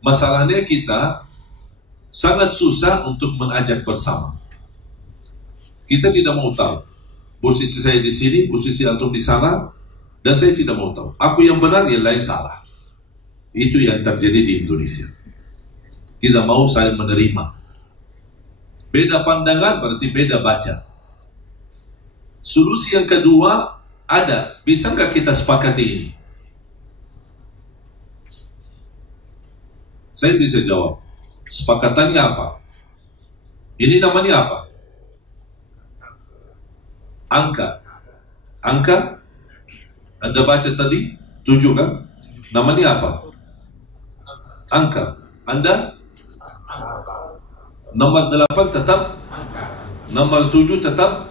Masalahnya kita sangat susah untuk mengajak bersama. Kita tidak mau tahu posisi saya di sini, posisi antum di sana, dan saya tidak mau tahu. Aku yang benar, yang lain salah. Itu yang terjadi di Indonesia. Tidak mau saling menerima. Beda pandangan berarti beda baca. Solusi yang kedua ada. Bisa nggak kita sepakati ini? Saya bisa jawab. Sepakatannya apa? Ini namanya apa? Angka. Angka? Anda baca tadi 7 kan? Namanya apa? Angka. Anda? Nomor 8 tetap? Nomor 7 tetap?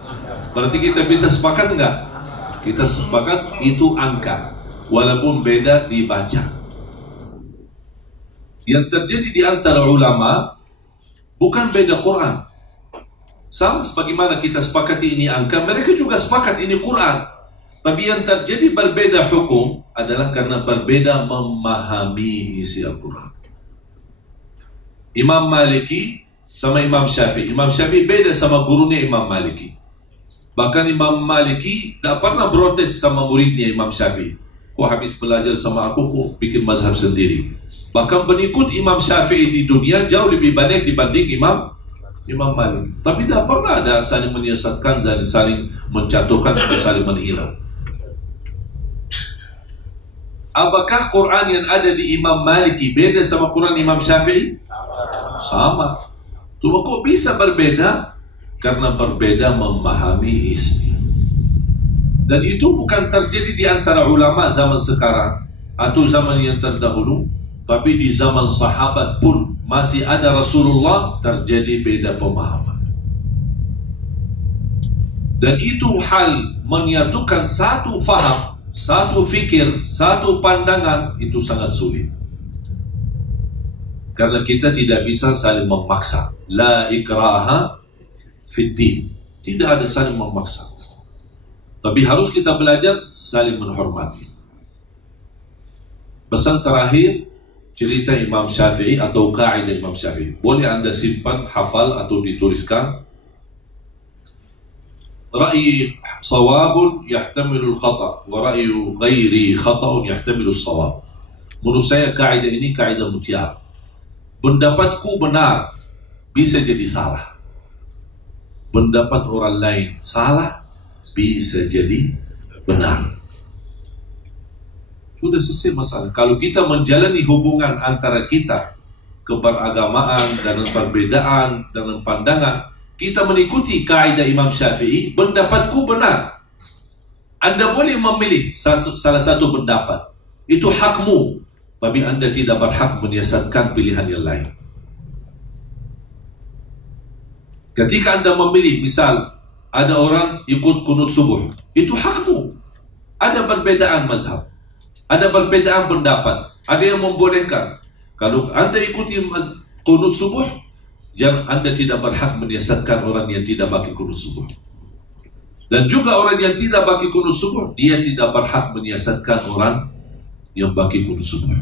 Berarti kita bisa sepakat enggak? Kita sepakat itu angka. Walaupun beda dibaca. Yang terjadi di antara ulama bukan beda Quran. Sama sebagaimana kita sepakati ini angka, mereka juga sepakat ini Quran. Tapi yang terjadi berbeda hukum adalah karena berbeda memahami isi Al-Quran. Imam Maliki sama Imam Syafi'i. Imam Syafi'i beda sama gurunya Imam Maliki. Bahkan Imam Maliki tak pernah protes sama muridnya Imam Syafi'i. Kok habis belajar sama aku, kok bikin mazhab sendiri. Bahkan pengikut Imam Syafi'i di dunia jauh lebih banyak dibanding Imam Malik. Tapi tak pernah ada saling menyesatkan dan saling menjatuhkan atau saling menghina. Apakah Quran yang ada di Imam Maliki beda sama Quran Imam Syafi'i? Sama. Cuma kok bisa berbeda? Karena berbeda memahami isi. Dan itu bukan terjadi di antara ulama zaman sekarang atau zaman yang terdahulu, tapi di zaman sahabat pun masih ada Rasulullah terjadi beda pemahaman. Dan itu hal menyatukan satu faham, satu fikir, satu pandangan itu sangat sulit. Karena kita tidak bisa saling memaksa. La ikraha fid din. Tidak ada saling memaksa. Tapi harus kita belajar saling menghormati. Pesan terakhir, cerita Imam Syafi'i atau kaidah Imam Syafi'i. Boleh Anda simpan, hafal atau dituliskan. Ra'yi sawabun yahtamilul khata' wa ra'yu ghairi khata'un yahtamilul sawab. Menurut saya kaidah ini kaidah mutiara. Pendapatku benar bisa jadi salah. Pendapat orang lain salah bisa jadi benar. Sudah selesai masalah. Kalau kita menjalani hubungan antara kita keberagamaan dan perbedaan dan pandangan, kita mengikuti kaidah Imam Syafi'i, pendapatku benar. Anda boleh memilih salah satu pendapat. Itu hakmu. Tapi Anda tidak berhak menyiasatkan pilihan yang lain. Ketika Anda memilih, misal ada orang ikut kunut subuh, itu hakmu. Ada perbedaan mazhab, ada perbedaan pendapat, ada yang membolehkan. Kalau Anda ikuti kunut subuh, jangan, Anda tidak berhak menyiasatkan orang yang tidak pakai kunut subuh. Dan juga orang yang tidak pakai kunut subuh, dia tidak berhak menyiasatkan orang yang pakai kunut subuh.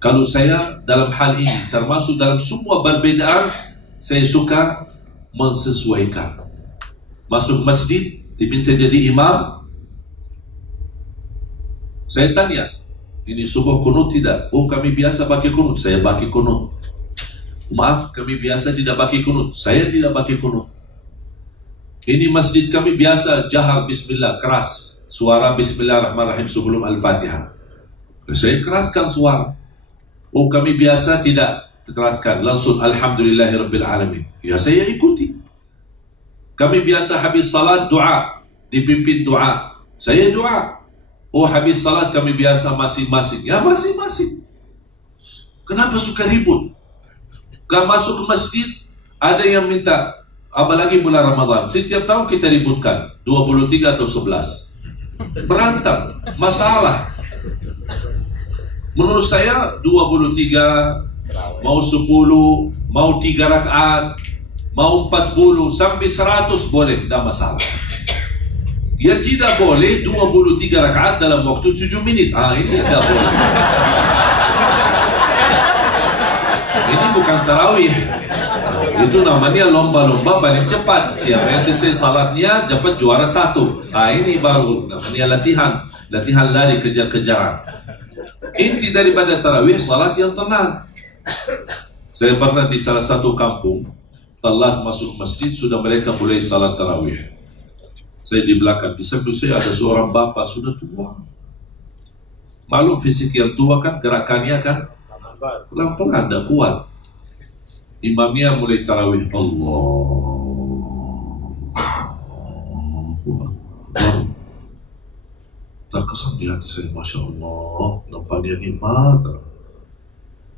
Kalau saya dalam hal ini, termasuk dalam semua perbedaan, saya suka mensesuaikan. Masuk masjid, diminta jadi imam, saya tanya, ini subuh kunut tidak? Oh, kami biasa pakai kunut, saya pakai kunut. Maaf, kami biasa tidak pakai kunut, saya tidak pakai kunut. Ini masjid kami biasa jahar bismillah, keras suara bismillahirrahmanirrahim sebelum al-fatihah, saya keraskan suara. Oh, kami biasa tidak keraskan, langsung alhamdulillahirabbil alamin, ya saya ikuti. Kami biasa habis salat doa, dipimpin doa, saya doa. Oh, habis salat kami biasa masing-masing, ya masing-masing. Kenapa suka ribut? Kalau masuk ke masjid, ada yang minta, apalagi bulan Ramadan, setiap tahun kita ributkan 23 atau 11, berantem, masalah. Menurut saya 23, mau 10, mau 3 rakaat, mau 40 sampai 100 boleh, tidak masalah. Yang tidak boleh 23 rakaat dalam waktu 7 menit. Ini tidak boleh. Ini bukan tarawih. Itu namanya lomba-lomba paling cepat. Siapa yang selesai salatnya dapat juara 1. Ini baru namanya latihan. Latihan lari kejar-kejaran. Inti daripada tarawih salat yang tenang. Saya pernah di salah satu kampung, telat masuk masjid, sudah mereka mulai salat tarawih. Saya di belakang, di samping saya ada seorang bapak sudah tua. Maklum fisik yang tua kan, gerakannya kan pelan-pelan, tidak kuat. Imamnya mulai tarawih, Allah. Terkesan di hati saya, Masya Allah, nampaknya nikmat.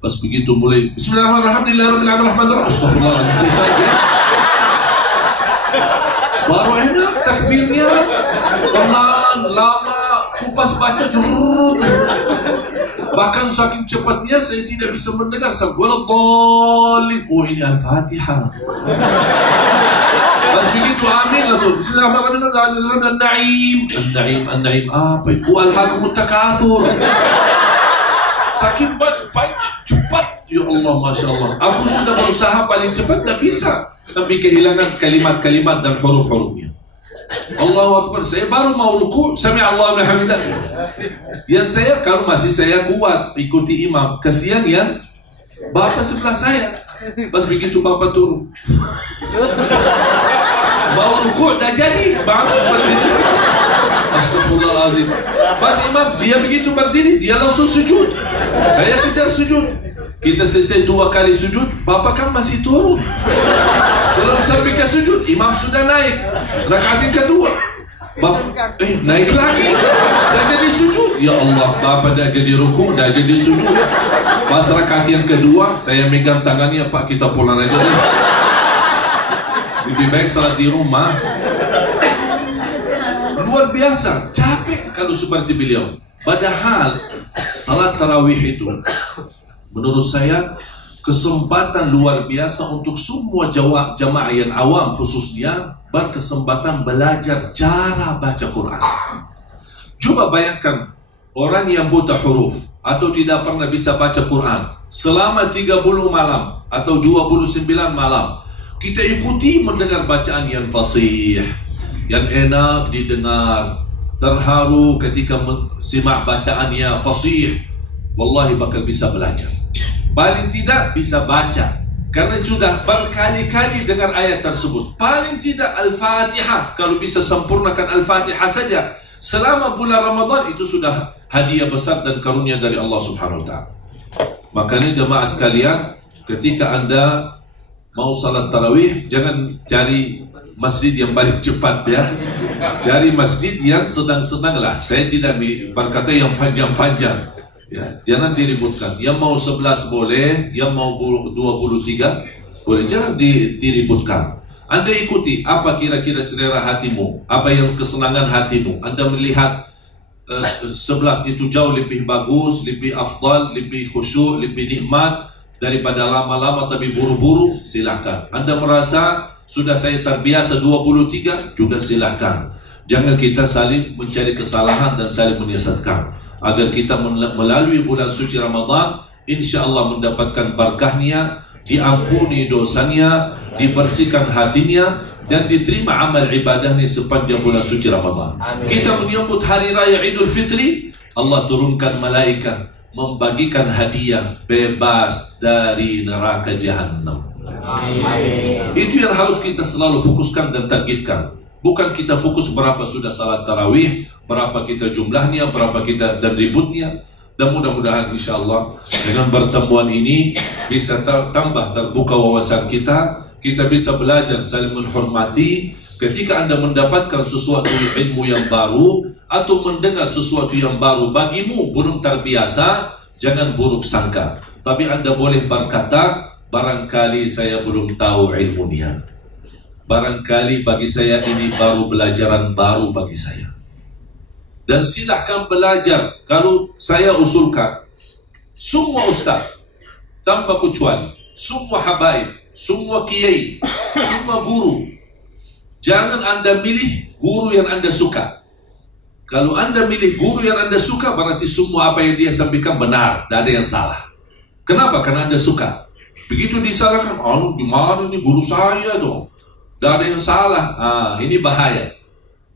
Pas begitu mulai Bismillahirrahmanirrahim, Astagfirullahaladzim, saya kaget. Baru enak takbirnya, tenang, lama, kupas baca jurut. Bahkan saking cepatnya saya tidak bisa mendengar. Waladhdallin. Oh, ini Al-Fatihah. Pas begitu amin langsung Bismillahirrahmanirrahim, An-Na'im apa itu? Alhaakumut takatsur. Saking cepat, ya Allah, Masya Allah. Aku sudah berusaha paling cepat, tak bisa, sampai kehilangan kalimat-kalimat dan huruf-hurufnya. Allahu Akbar, saya baru mau ruku, Sami Allahu liman hamidah. Yang saya, kalau masih saya kuat ikuti imam, kasihan yang bapak sebelah saya. Pas begitu bapak turun, mau ruku dah jadi, baru berdiri. Astagfirullahaladzim. Pas imam dia begitu berdiri, dia langsung sujud. Saya kejar sujud. Kita selesai 2 kali sujud, Bapak kan masih turun. Belum sampai ke sujud, imam sudah naik. Rakaat yang kedua, Bapak, naik lagi. Dah jadi sujud. Ya Allah, Bapak dah jadi rukuk, dah jadi sujud. Pas rakaat yang kedua, saya megang tangannya, Pak, kita pulang aja deh. Lebih baik salat di rumah. Luar biasa, capek kalau seperti beliau. Padahal salat tarawih itu, menurut saya, kesempatan luar biasa untuk semua jamaah yang awam khususnya berkesempatan belajar cara baca Quran. Coba bayangkan orang yang buta huruf atau tidak pernah bisa baca Quran selama 30 malam atau 29 malam. Kita ikuti mendengar bacaan yang fasih, yang enak didengar, terharu ketika simak bacaannya fasih. Wallahi bakal bisa belajar. Paling tidak bisa baca, karena sudah berkali-kali dengar ayat tersebut. Paling tidak Al-Fatihah, kalau bisa sempurnakan Al-Fatihah saja selama bulan Ramadan, itu sudah hadiah besar dan karunia dari Allah Subhanahu wa ta'ala. Makanya jemaah sekalian, ketika Anda mau salat tarawih, jangan cari masjid yang paling cepat ya. Cari masjid yang sedang-sedang lah. Saya tidak berkata yang panjang-panjang ya, jangan diributkan. Yang mau 11 boleh, yang mau 23 boleh, jangan diributkan. Anda ikuti apa kira-kira selera hatimu, apa yang kesenangan hatimu. Anda melihat 11 itu jauh lebih bagus, lebih afdal, lebih khusyuk, lebih nikmat daripada lama-lama tapi buru-buru, silahkan. Anda merasa sudah saya terbiasa 23, juga silahkan. Jangan kita saling mencari kesalahan dan saling menyesatkan, agar kita melalui bulan suci Ramadan insya Allah mendapatkan berkahnya, diampuni dosanya, dibersihkan hatinya, dan diterima amal ibadahnya sepanjang bulan suci Ramadan. Kita menyambut hari raya Idul Fitri, Allah turunkan malaikat membagikan hadiah bebas dari neraka jahanam. Itu yang harus kita selalu fokuskan dan targetkan. Bukan kita fokus berapa sudah salat tarawih, berapa kita jumlahnya, berapa kita dan ributnya. Dan mudah-mudahan insya Allah dengan pertemuan ini bisa tambah terbuka wawasan kita. Kita bisa belajar saling menghormati. Ketika Anda mendapatkan sesuatu ilmu yang baru atau mendengar sesuatu yang baru bagimu belum terbiasa, jangan buruk sangka. Tapi Anda boleh berkata, barangkali saya belum tahu ilmunya. Barangkali bagi saya ini baru pelajaran baru bagi saya. Dan silahkan belajar. Kalau saya usulkan, semua ustaz tanpa kecuali, semua habaib, semua kiai, semua guru, jangan Anda milih guru yang Anda suka. Kalau Anda milih guru yang Anda suka, berarti semua apa yang dia sampaikan benar, tidak ada yang salah. Kenapa? Karena Anda suka. Begitu disalahkan, gimana ini guru saya dong, tidak ada yang salah. Ini bahaya.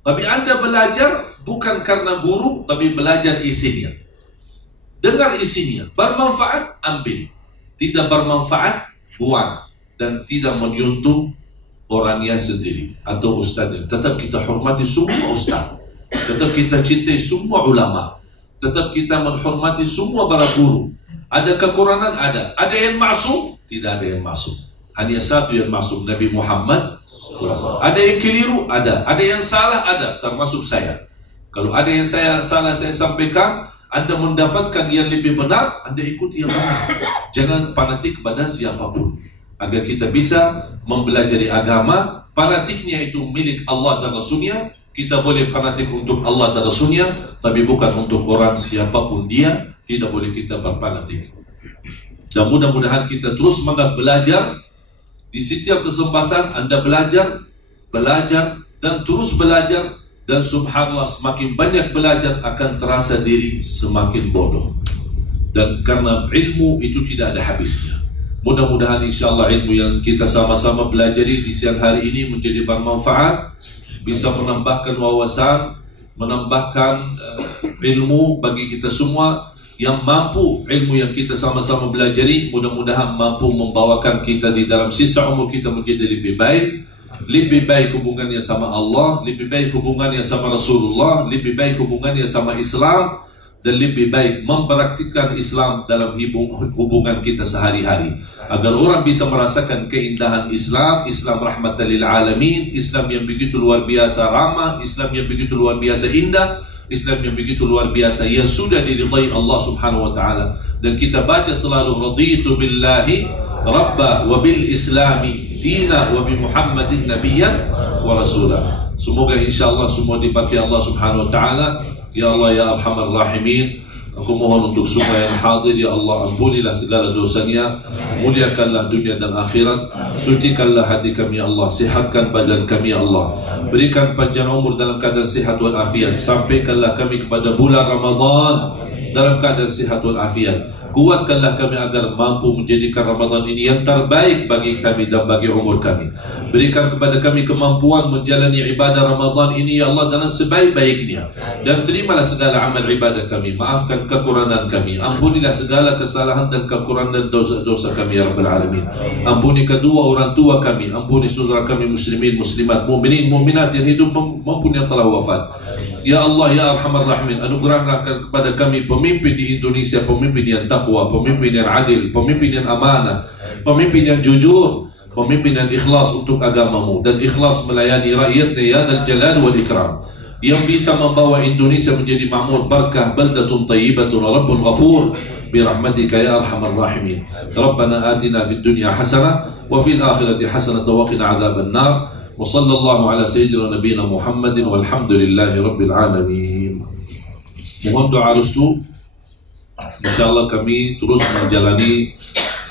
Tapi Anda belajar bukan karena guru, tapi belajar isinya. Dengar isinya, bermanfaat, ambil. Tidak bermanfaat, buang. Dan tidak menyentuh orangnya sendiri atau ustaznya. Tetap kita hormati semua ustaz. Tetap kita cintai semua ulama. Tetap kita menghormati semua para guru. Ada kekurangan? Ada. Ada yang maksum? Tidak ada yang maksum. Hanya satu yang maksum, Nabi Muhammad SAW. Ada yang keliru? Ada. Ada yang salah? Ada. Termasuk saya. Kalau ada yang salah saya sampaikan, Anda mendapatkan yang lebih benar, Anda ikuti yang benar. Jangan fanatik kepada siapapun. Agar kita bisa mempelajari agama, fanatiknya itu milik Allah dan Rasulnya. Kita boleh fanatik untuk Allah dan Rasulnya, tapi bukan untuk orang siapapun dia. Tidak boleh kita berfanatik. Dan mudah-mudahan kita terus semangat belajar. Di setiap kesempatan Anda belajar, dan terus belajar. Dan subhanallah, semakin banyak belajar akan terasa diri semakin bodoh. Dan karena ilmu itu tidak ada habisnya. Mudah-mudahan insyaAllah ilmu yang kita sama-sama belajari di siang hari ini menjadi bermanfaat, bisa menambahkan wawasan, menambahkan ilmu bagi kita semua. Yang mampu ilmu yang kita sama-sama belajari, mudah-mudahan mampu membawakan kita di dalam sisa umur kita menjadi lebih baik hubungannya sama Allah, lebih baik hubungannya sama Rasulullah, lebih baik hubungannya sama Islam, dan lebih baik mempraktikkan Islam dalam hubungan kita sehari-hari, agar orang bisa merasakan keindahan Islam, Islam rahmatan lil alamin, Islam yang begitu luar biasa ramah, Islam yang begitu luar biasa indah, Islam yang begitu luar biasa yang sudah diridai Allah Subhanahu wa taala. Dan kita baca selalu raditu billahi rabba wa bil islami dina wa bi Muhammadin nabiyyan wa rasula. Semoga insyaallah semua diberkati Allah Subhanahu wa taala. Ya Allah ya Arhamar Rahimin, aku mohon untuk semua yang hadir, ya Allah ampunilah segala dosanya, muliakanlah dunia dan akhirat, sucikanlah hati kami ya Allah, sihatkan badan kami ya Allah, berikan panjang umur dalam keadaan sihat wal afiat, sampaikanlah kami kepada bulan Ramadan dalam keadaan sihat wal afiat, kuatkanlah kami agar mampu menjadikan Ramadan ini yang terbaik bagi kami dan bagi umur kami. Berikan kepada kami kemampuan menjalani ibadah Ramadan ini ya Allah dengan sebaik-baiknya, dan terimalah segala amal ibadah kami, maafkan kekurangan kami, ampunilah segala kesalahan dan kekurangan dan dosa-dosa kami ya Rabbal Alamin. Ampuni kedua orang tua kami, ampuni saudara kami muslimin, muslimat, mukminin, mukminat yang hidup maupun yang telah wafat. Ya Allah ya Arhamar Rahimin, anugerahkan kepada kami pemimpin di Indonesia, pemimpin yang taqwa, pemimpin yang adil, pemimpin yang amanah, pemimpin yang jujur, pemimpin yang ikhlas untuk agamamu dan ikhlas melayani rakyatnya ya Dzal Jalal wal Ikram, yang bisa membawa Indonesia menjadi makmur, barakah, baldatun thayyibatun, rabbun ghafur, birahmatika ya Arhamar Rahimin. Rabbana atina fid dunya hasanah wa fil akhirati hasanah wa qina adzaban nar. Wa sallallahu ala sayyidina nabiyina Muhammadin walhamdulillahi rabbil alamin. Mohon doa restu. Insyaallah kami terus menjalani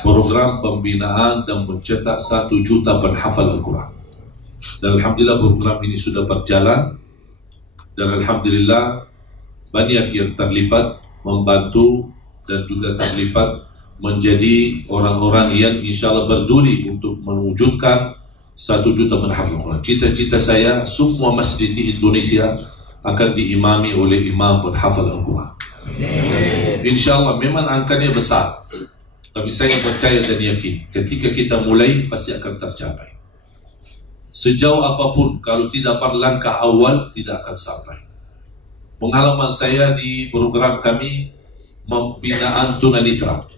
program pembinaan dan mencetak 1 juta penghafal Al-Quran. Dan alhamdulillah program ini sudah berjalan, dan alhamdulillah banyak yang terlibat membantu dan juga terlibat menjadi orang-orang yang insyaallah berduri untuk mewujudkan 1 juta penghafal Al-Quran. Cita-cita saya semua masjid di Indonesia akan diimami oleh imam penghafal Al-Quran. InsyaAllah memang angkanya besar, tapi saya percaya dan yakin ketika kita mulai pasti akan tercapai. Sejauh apapun kalau tidak berlangkah awal tidak akan sampai. Pengalaman saya di program kami pembinaan tunanetra.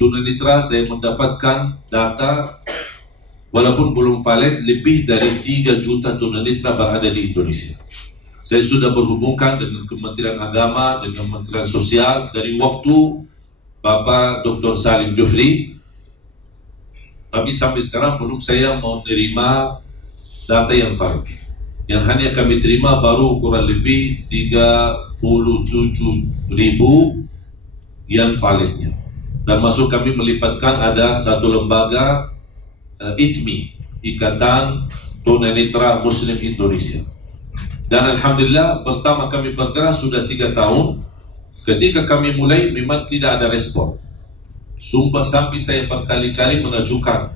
Tunanetra saya mendapatkan data, walaupun belum valid, lebih dari 3 juta tunanetra berada di Indonesia. Saya sudah berhubungkan dengan Kementerian Agama, dengan Kementerian Sosial dari waktu Bapak Dr. Salim Jufri, tapi sampai sekarang belum saya mau menerima data yang valid. Yang hanya kami terima baru kurang lebih 37.000 yang validnya. Dan masuk kami melibatkan ada satu lembaga ITMI, Ikatan Tunanetra Muslim Indonesia. Dan alhamdulillah pertama kami bergerak sudah 3 tahun. Ketika kami mulai memang tidak ada respon. Sumpah sampai saya berkali-kali mengajukan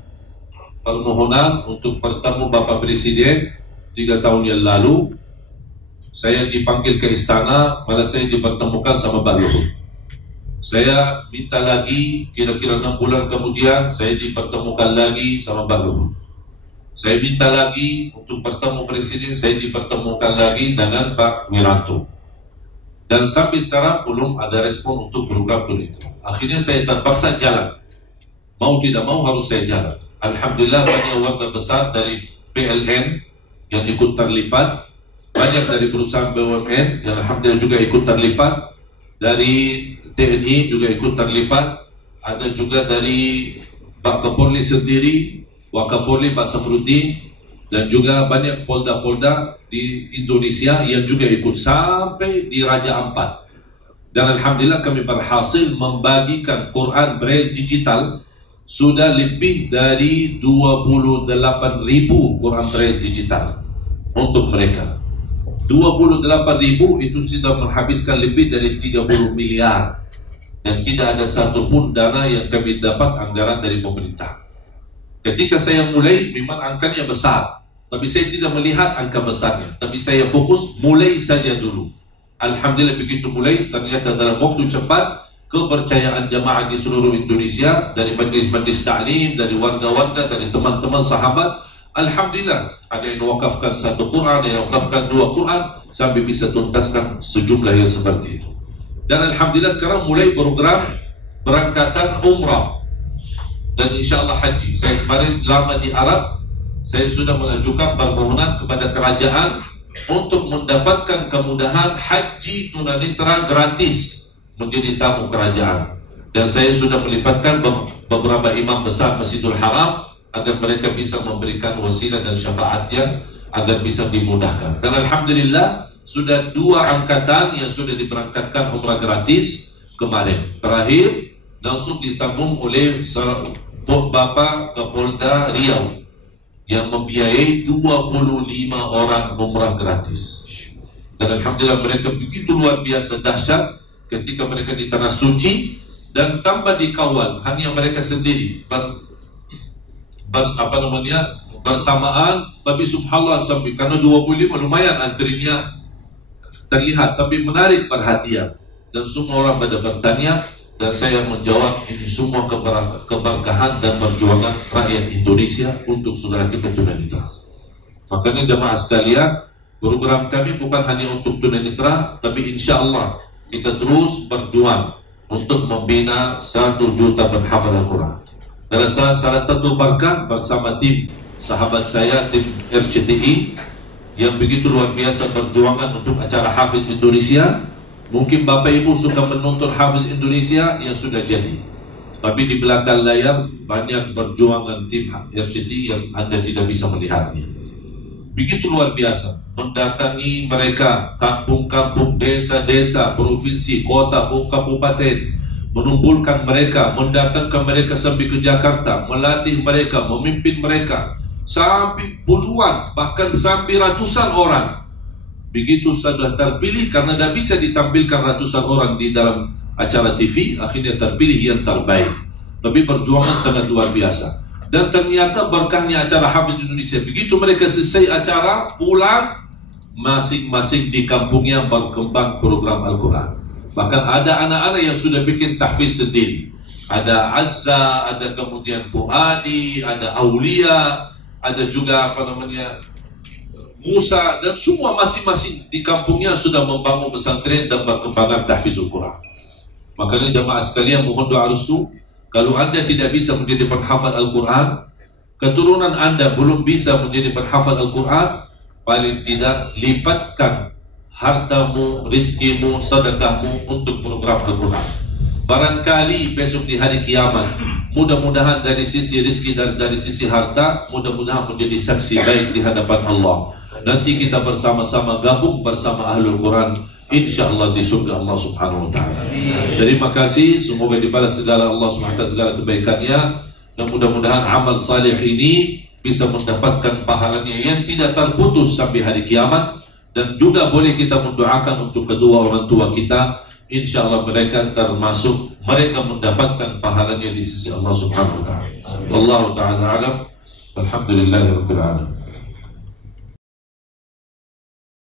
permohonan untuk bertemu Bapak Presiden 3 tahun yang lalu. Saya dipanggil ke istana, malah saya dipertemukan sama Pak Luhut. Saya minta lagi, kira-kira 6 bulan kemudian saya dipertemukan lagi sama Pak Luhut. Saya minta lagi untuk bertemu Presiden, saya dipertemukan lagi dengan Pak Wiranto. Dan sampai sekarang belum ada respon untuk program itu. Akhirnya saya terpaksa jalan. Mau tidak mau harus saya jalan. Alhamdulillah banyak warga besar dari PLN yang ikut terlibat, banyak dari perusahaan BUMN yang alhamdulillah juga ikut terlibat, dari TNI juga ikut terlibat, ada juga dari Pak Kapolri sendiri, Wakapolri Pak Safruddin, dan juga banyak polda-polda di Indonesia yang juga ikut sampai di Raja Ampat. Dan alhamdulillah kami berhasil membagikan Quran Braille digital sudah lebih dari 28.000 Quran Braille digital untuk mereka. 28.000 itu sudah menghabiskan lebih dari 30 miliar, dan tidak ada satupun dana yang kami dapat anggaran dari pemerintah. Ketika saya mulai memang angkanya besar, tapi saya tidak melihat angka besarnya, tapi saya fokus mulai saja dulu. Alhamdulillah begitu mulai, ternyata dalam waktu cepat kepercayaan jamaah di seluruh Indonesia, dari majlis-majlis ta'lim, dari warga-warga, dari teman-teman sahabat, alhamdulillah ada yang wakafkan 1 Quran, ada yang wakafkan 2 Quran, sampai bisa tuntaskan sejumlah yang seperti itu. Dan alhamdulillah sekarang mulai program berangkatan umrah dan insya Allah haji. Saya kemarin lama di Arab, saya sudah mengajukan permohonan kepada kerajaan untuk mendapatkan kemudahan haji tunanetra gratis menjadi tamu kerajaan. Dan saya sudah melibatkan beberapa imam besar Masjidil Haram agar mereka bisa memberikan wasilah dan syafaatnya agar bisa dimudahkan. Dan alhamdulillah sudah 2 angkatan yang sudah diberangkatkan umrah gratis kemarin. Terakhir langsung ditanggung oleh Bapak Kapolda Riau yang membiayai 25 orang umrah gratis. Dan alhamdulillah mereka begitu luar biasa dahsyat ketika mereka di tanah suci dan tambah dikawal hanya mereka sendiri bersamaan. Tapi subhanallah, sampai karena 25 lumayan antrinya terlihat sampai menarik perhatian dan semua orang pada bertanya. Dan saya menjawab, ini semua keberkahan dan perjuangan rakyat Indonesia untuk saudara kita tunanetra. Makanya jemaah sekalian, program kami bukan hanya untuk tunanetra, tapi insya Allah kita terus berjuang untuk membina 1 juta penghafal Al-Quran. Dan salah satu berkah bersama tim sahabat saya, tim RCTI yang begitu luar biasa berjuangan untuk acara Hafiz Indonesia. Mungkin Bapak Ibu suka menonton Hafiz Indonesia yang sudah jadi, tapi di belakang layar banyak perjuangan tim RCTI yang Anda tidak bisa melihatnya. Begitu luar biasa, mendatangi mereka kampung-kampung, desa-desa, provinsi, kota, kabupaten, mengumpulkan mereka, mendatangkan mereka sampai ke Jakarta, melatih mereka, memimpin mereka sampai puluhan, bahkan sampai ratusan orang. Begitu sudah terpilih, karena tidak bisa ditampilkan ratusan orang di dalam acara TV, akhirnya terpilih yang terbaik. Tapi perjuangan sangat luar biasa. Dan ternyata berkahnya acara Hafiz Indonesia, begitu mereka selesai acara, pulang, masing-masing di kampungnya berkembang program Al-Quran. Bahkan ada anak-anak yang sudah bikin tahfiz sendiri. Ada Azza, ada kemudian Fuadi, ada Aulia, ada juga Musa, dan semua masing-masing di kampungnya sudah membangun pesantren dan perkembangan tahfizul Quran. Makanya jamaah sekalian, mohon doa restu. Kalau Anda tidak bisa menjadi penghafal Al-Quran, keturunan Anda belum bisa menjadi penghafal Al-Quran, paling tidak lipatkan hartamu, rizkimu, sedekahmu untuk program Al-Quran. Barangkali besok di hari kiamat, mudah-mudahan dari sisi rizki dan dari sisi harta, mudah-mudahan menjadi saksi baik di hadapan Allah. Nanti kita bersama-sama gabung bersama Ahlul Quran, insyaallah di surga Allah Subhanahu wa taala. Terima kasih, semoga dibalas segala Allah Subhanahu wa taala segala kebaikannya, dan mudah-mudahan amal saleh ini bisa mendapatkan pahalanya yang tidak terputus sampai hari kiamat. Dan juga boleh kita mendoakan untuk kedua orang tua kita, insyaallah mereka termasuk mereka mendapatkan pahalanya di sisi Allah Subhanahu wa taala. Wallahu taala alam. Alhamdulillahirabbil alamin.